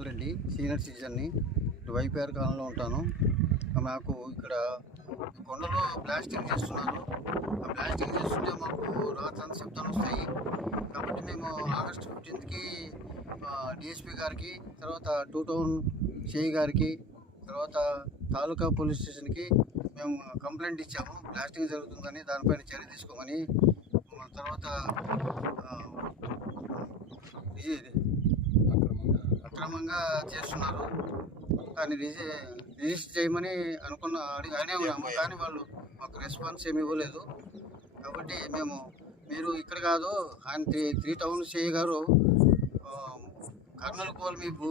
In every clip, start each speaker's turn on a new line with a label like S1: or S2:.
S1: Reddy senior సిటిజన్ని. YPR కాలంలో ఉంటాను. మాకు ఇక్కడ కొండలో బ్లాస్టింగ్ చేస్తున్నారు. ఆ బ్లాస్టింగ్ చేస్తుంటే మాకు రాత్రంతా శబ్దాలు వస్తాయి. కాబట్టి మేము ఆగస్ట్ ఫిఫ్టీన్త్కి డిఎస్పీ గారికి తర్వాత టూ టౌన్ సిఐ గారికి తర్వాత తాలూకా పోలీస్ స్టేషన్కి మేము కంప్లైంట్ ఇచ్చాము. బ్లాస్టింగ్ జరుగుతుందని దానిపైన చర్య తీసుకోమని. తర్వాత విధంగా చేస్తున్నారు. దాన్ని రిజి రిజిస్టర్ చేయమని అనుకున్న అడిగి అనే ఉన్నాము కానీ వాళ్ళు మాకు రెస్పాన్స్ ఏమి ఇవ్వలేదు. కాబట్టి మేము మీరు ఇక్కడ కాదు ఆయన త్రీ త్రీ టౌన్ సిఐ గారు కర్నూలు కోల్ మీ భూ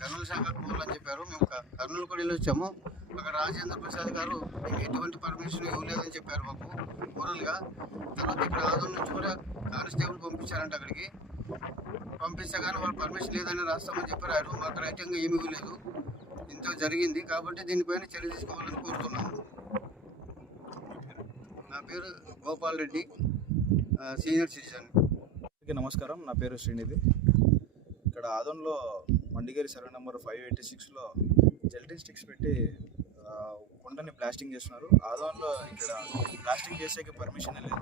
S1: కర్నూలు శాఖ కోల్ అని చెప్పారు. మేము కర్నూలు కూడా వెళ్ళి వచ్చాము. అక్కడ రాజేంద్ర ప్రసాద్ గారు మేము ఎటువంటి పర్మిషన్ ఇవ్వలేదని చెప్పారు మాకు ఓరల్గా. తర్వాత ఇక్కడ ఆదం నుంచి కూడా కానిస్టేబుల్ పంపించారంట అక్కడికి. పంపిస్తే కానీ వాళ్ళు పర్మిషన్ లేదని రాస్తామని చెప్పారు. మాకు రైతంగా ఏమీ ఇవ్వలేదు. ఇంత జరిగింది కాబట్టి దీనిపైన చర్య తీసుకోవాలని కోరుతున్నాను నా పేరు గోపాల్ రెడ్డి సీనియర్ సిటిజన్.
S2: నమస్కారం. నా పేరు శ్రీనిధి. ఇక్కడ ఆదంలో Mandigeri survey number five eighty సిక్స్లో జెల్టిన్ స్టిక్స్ పెట్టి ఆ, బ్లాస్టింగ్ చేస్తున్నారు. ఆదంలో ఇక్కడ బ్లాస్టింగ్ చేసేకి పర్మిషన్ లేదు.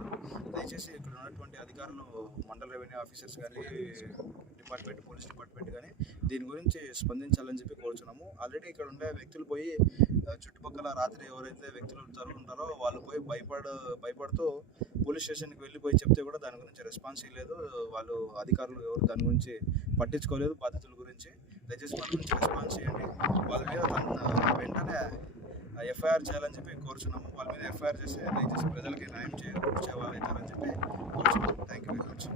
S2: దయచేసి ఇక్కడ ఉన్నటువంటి అధికారులు మండల రెవెన్యూ ఆఫీసర్స్ కానీ డిపార్ట్మెంట్ పోలీస్ డిపార్ట్మెంట్ కానీ దీని గురించి స్పందించాలని చెప్పి కోరుచున్నాము. ఆల్రెడీ ఇక్కడ ఉండే వ్యక్తులు పోయి చుట్టుపక్కల రాత్రి ఎవరైతే వ్యక్తులు జరుగుతుంటారో వాళ్ళు పోయి భయపడ భయపడుతూ పోలీస్ స్టేషన్కి వెళ్ళిపోయి చెప్తే కూడా దాని గురించి రెస్పాన్స్ ఇవ్వలేదు వాళ్ళు అధికారులు ఎవరు దాని గురించి పట్టించుకోలేదు బాధితుల గురించి. దయచేసి వాళ్ళ గురించి రెస్పాన్స్ చేయండి. వాళ్ళ మీద వెంటనే ఎఫ్ఐఆర్ చేయాలని చెప్పి కోరుచున్నాము. వాళ్ళ మీద ఎఫ్ఐఆర్ చేస్తే దయచేసి ప్రజలకి న్యాయం వాళ్ళు అవుతారని చెప్పి కోరుచున్నాము. థ్యాంక్ యూ వెరీ మచ్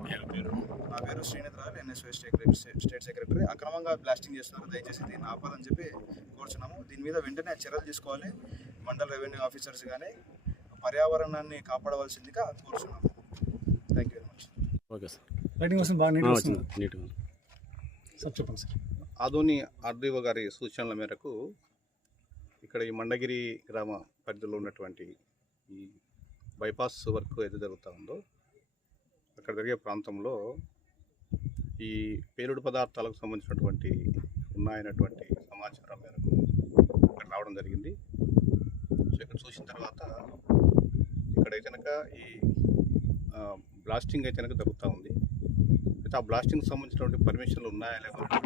S2: నా పేరు శ్రీనిధ్ రాల్ ఎన్ఎస్వై స్టేట్ స్టేట్ సెక్రటరీ అక్రమంగా బ్లాస్టింగ్ చేస్తున్నారు. దయచేసి దీన్ని ఆపాలని చెప్పి కోరుచున్నాము. దీని మీద వెంటనే చర్యలు తీసుకోవాలి. మండల రెవెన్యూ ఆఫీసర్స్ కానీ పర్యావరణాన్ని కాపాడవలసిందిగా కోరుచున్నాము. Thank you very much
S3: okay sir.
S4: Writing వస్తుంది బాగా నీట్గా వస్తుంది.
S3: వచ్చింది. నీట్గా
S4: సార్ చెప్పండి సార్.
S5: ఆదోని ఆర్డీఓ గారి సూచనల మేరకు ఇక్కడ ఈ మండగిరి గ్రామ పరిధిలో ఉన్నటువంటి ఈ బైపాస్ వర్క్ ఏది జరుగుతూ ఉందో అక్కడ జరిగే ప్రాంతంలో ఈ పేలుడు పదార్థాలకు సంబంధించినటువంటి ఉన్నాయన్నటువంటి సమాచారం మేరకు ఇక్కడ రావడం జరిగింది. సో ఇక్కడ చూసిన తర్వాత ఇక్కడ అయితే కనుక ఈ బ్లాస్టింగ్ అయితే కనుక జరుగుతూ ఉంది. అయితే ఆ బ్లాస్టింగ్ సంబంధించినటువంటి పర్మిషన్లు ఉన్నాయా లేకపోతే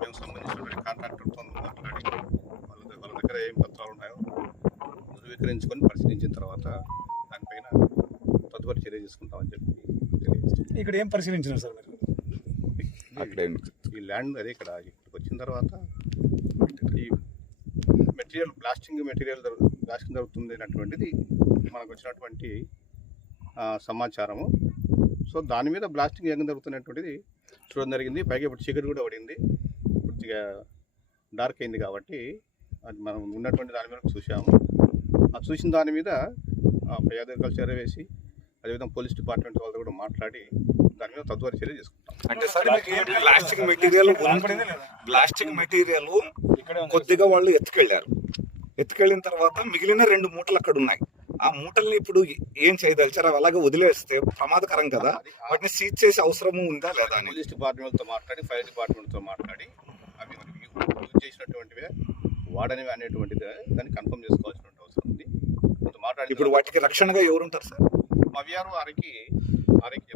S5: మేము సంబంధించినటువంటి కాంట్రాక్టర్తో మాట్లాడి వాళ్ళ దగ్గర- వాళ్ళ దగ్గర ఏం పత్రాలు ఉన్నాయో ధృవీకరించుకొని పరిశీలించిన తర్వాత దానిపైన తదుపరి చర్య తీసుకుంటామని చెప్పి
S4: ఇక్కడ ఏం పరిశీలించినారు సార్ మీరు?
S5: ఈ ల్యాండ్ అదే ఇక్కడ ఇక్కడికి వచ్చిన తర్వాత ఈ మెటీరియల్ బ్లాస్టింగ్ మెటీరియల్ బ్లాస్టింగ్ జరుగుతుంది అన్నటువంటిది మనకు వచ్చినటువంటి సమాచారము. సో దాని మీద బ్లాస్టింగ్ ఏం జరుగుతున్నటువంటిది చూడడం జరిగింది. పైగా ఇప్పుడు చీకటి కూడా పడింది. పూర్తిగా డార్క్ అయింది కాబట్టి అది మనం ఉన్నటువంటి దాని మీద చూసాము ఆ చూసిన దాని మీద చర్య వేసి అదేవిధంగా పోలీస్ డిపార్ట్మెంట్ వాళ్ళతో కూడా మాట్లాడి దాని మీద తదుపరి చర్య తీసుకుంటాం.
S6: అంటే sir plastic material plastic material కొద్దిగా వాళ్ళు ఎత్తుకెళ్ళారు ఎత్తుకెళ్ళిన తర్వాత మిగిలిన రెండు మూటలు అక్కడ ఉన్నాయి. ఆ మూటల్ని ఇప్పుడు ఏం చేయదలిచారు? అవి అలాగే వదిలేస్తే ప్రమాదకరం కదా? వాటిని సీజ్ చేసే అవసరము ఉందా లేదా అని.
S5: పోలీస్ డిపార్ట్మెంట్తో మాట్లాడి ఫైర్ డిపార్ట్మెంట్తో మాట్లాడి అవి మనకి యూజ్ చేసినటువంటివి వాడనివి అనేటువంటిది దాన్ని కన్ఫర్మ్ చేసుకోవాల్సిన అవసరం ఉంది. మాట్లాడి
S6: ఇప్పుడు వాటికి రక్షణగా ఎవరుంటారు సార్?
S5: మా విఆర్ఓ ఆర్కి ఆర్కి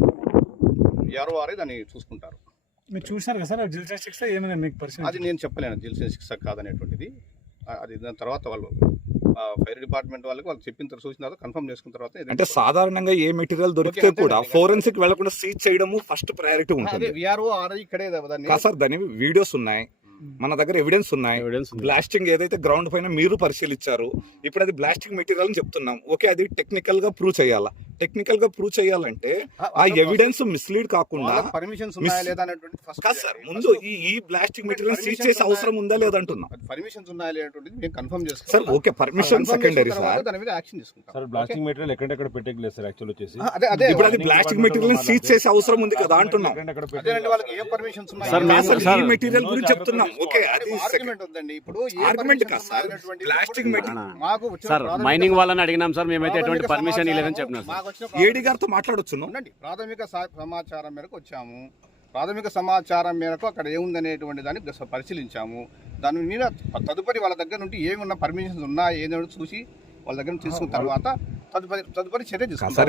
S5: విఆర్ఓ ఆర్ఏ దాన్ని చూసుకుంటారు.
S4: మీరు చూసినారు కదా సార్ జిల్ స్టిక్స్ ఏమైనా మీకు పరిశీలన
S5: అది నేను చెప్పలేను జిల్సెన్ శిక్ష కాదనేటువంటిది. అది దాని తర్వాత వాళ్ళు ఫైర్ డిపార్ట్మెంట్ వాళ్ళకి వాళ్ళు చెప్పిన తర్వాత చూసిన తర్వాత కన్ఫర్మ్ చేసుకున్న తర్వాత
S6: అంటే సాధారణంగా ఏ మెటీరియల్ దొరికితే కూడా. ఫోరెన్సిక్ వెళ్ళకుండా సీజ్ చేయడము ఫస్ట్ ప్రయారిటీ ఉంటుంది.
S5: విఆర్ఓ ఆర్ఐ ఇక్కడే
S6: సార్ దాని వీడియోస్ ఉన్నాయి. మన దగ్గర ఎవిడెన్స్ ఉన్నాయి. బ్లాస్టింగ్ ఏదైతే గ్రౌండ్ పైన మీరు పరిశీలించారు ఇప్పుడు అది బ్లాస్టింగ్ మెటీరియల్ అని చెప్తున్నాం. ఓకే అది టెక్నికల్గా ప్రూవ్ చేయాలా? టెక్నికల్గా ప్రూవ్ చేయాలంటే ఆ ఎవిడెన్స్ మిస్లీడ్ కాకుండా
S5: పర్మిషన్స్
S6: కాదు సార్ ముందు ఈ ఈ బ్లాస్టింగ్ మెటీరియల్ సీజ్ చేసే అవసరం ఉందా లేదా అంటున్నాం.
S5: పర్మిషన్స్ ఉన్నాయా మేము confirm
S6: sir okay permission secondary sir.
S5: దాని మీద యాక్షన్ తీసుకుంటాం
S3: సార్ బ్లాస్టింగ్ మెటీరియల్ ఎక్కడెక్కడ పెట్టలేదు సార్ యాక్చువల్ వచ్చేసి?
S5: ఆ, అదే అదే.
S6: ఇప్పుడు అది ప్లాస్టిక్ మెటీరియల్ సీజ్ చేసే అవసరం ఉంది కదా అంటున్నాం.
S5: అదేనండి వాళ్ళకి ఏ పర్మిషన్స్ ఉన్నాయి?
S3: సార్, మేము-
S6: ఈ మెటీరియల్ గురించి చెప్తున్నాం. ఓకే అది
S5: ఆర్గ్యుమెంట్ ఉందండి. ఇప్పుడు ఏ
S6: ఆర్గ్యుమెంట్ కాదు సార్ ప్లాస్టిక్ మెటీరియల్
S5: మాకు
S3: సార్ మైనింగ్ వాళ్ళని అడిగినాం సార్ మేమైతే ఎటువంటి పర్మిషన్ ఇవ్వలేదని చెప్పినాం సార్.
S6: ఏడి గారితో మాట్లాడొచ్చును?
S5: ఉండండి. ప్రాథమిక సమాచారం మేరకు వచ్చాము. ప్రాథమిక సమాచారం మేరకు అక్కడ ఏముందనేటువంటి దాన్ని పరిశీలించాము. దాని మీద తదుపరి వాళ్ళ దగ్గర నుండి ఏమి ఉన్న పర్మిషన్స్ ఉన్నాయా ఏదో చూసి వాళ్ళ దగ్గర నుంచి తీసుకున్న తర్వాత తదుపరి తదుపరి చర్య తీసుకుంటాం